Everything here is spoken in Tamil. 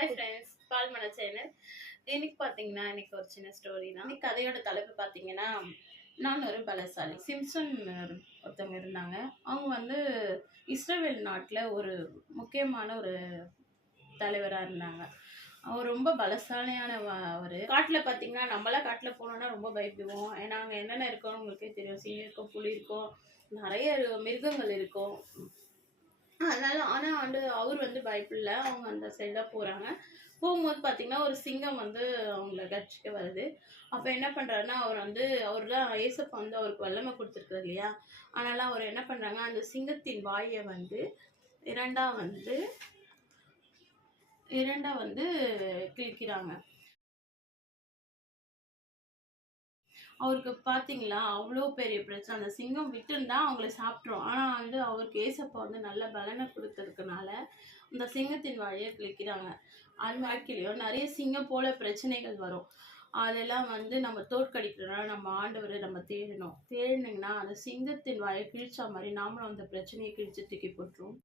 Hi friends, பால்மண channel. இன்னைக்கு பார்த்தீங்கன்னா, இன்னைக்கு ஒரு சின்ன ஸ்டோரி தான். இன்னைக்கு கதையோட தலைப்பு பார்த்தீங்கன்னா, நான் ஒரு பலசாலி. சிம்சன் ஒருத்தவங்க இருந்தாங்க. அவங்க வந்து இஸ்ரேல் நாட்டில் ஒரு முக்கியமான ஒரு தலைவராக இருந்தாங்க. அவர் ரொம்ப பலசாலியான அவர். காட்டில் பார்த்தீங்கன்னா, நம்மளாம் காட்டில் போனோம்னா ரொம்ப பயப்படுவோம். ஏன்னா அங்கே என்னென்ன இருக்கோன்னு உங்களுக்கே தெரியும். சிங்கம் இருக்கும், புலி இருக்கும், நிறைய மிருகங்கள் இருக்கும். அதனால அவர் வந்து பயப்படல. அவங்க அந்த சைடு தான் போறாங்க. போகும்போது பார்த்தீங்கன்னா, ஒரு சிங்கம் வந்து அவங்கள கடிச்சிக்க வருது. அப்ப என்ன பண்றாருன்னா, அவர் தான் ஏசப்பா வந்து அவருக்கு வல்லமை குடுத்துருக்காரு இல்லையா? அதனால அவர் என்ன பண்றாங்க, அந்த சிங்கத்தின் வாய வந்து 2ஆ வந்து 2ஆ வந்து கிழிக்கிறாங்க. அவருக்கு பார்த்தீங்களா, அவ்ளோ பெரிய பிரச்சனை. அந்த சிங்கம் விட்டுருந்தா அவங்கள சாப்பிட்டுரும். ஆனா வந்து அவருக்கு ஏசப்பா வந்து நல்ல பலன குடுத்ததுனால, அந்த சிங்கத்தின் வாய கிழிக்கிறாங்க. அது வாழ்க்கையிலயும் நெறைய சிங்கம் போல பிரச்சனைகள் வரும். அதெல்லாம் வந்து நம்ம தோற்கடிக்கணும்னா, நம்ம ஆண்டவர நம்ம தேடணும். தேடுனீங்கன்னா, அந்த சிங்கத்தின் வாய கிழிச்சா மாரி நாமளும் அந்த பிரச்சனைய கிழிச்சு தூக்கி போட்டுருவோம்.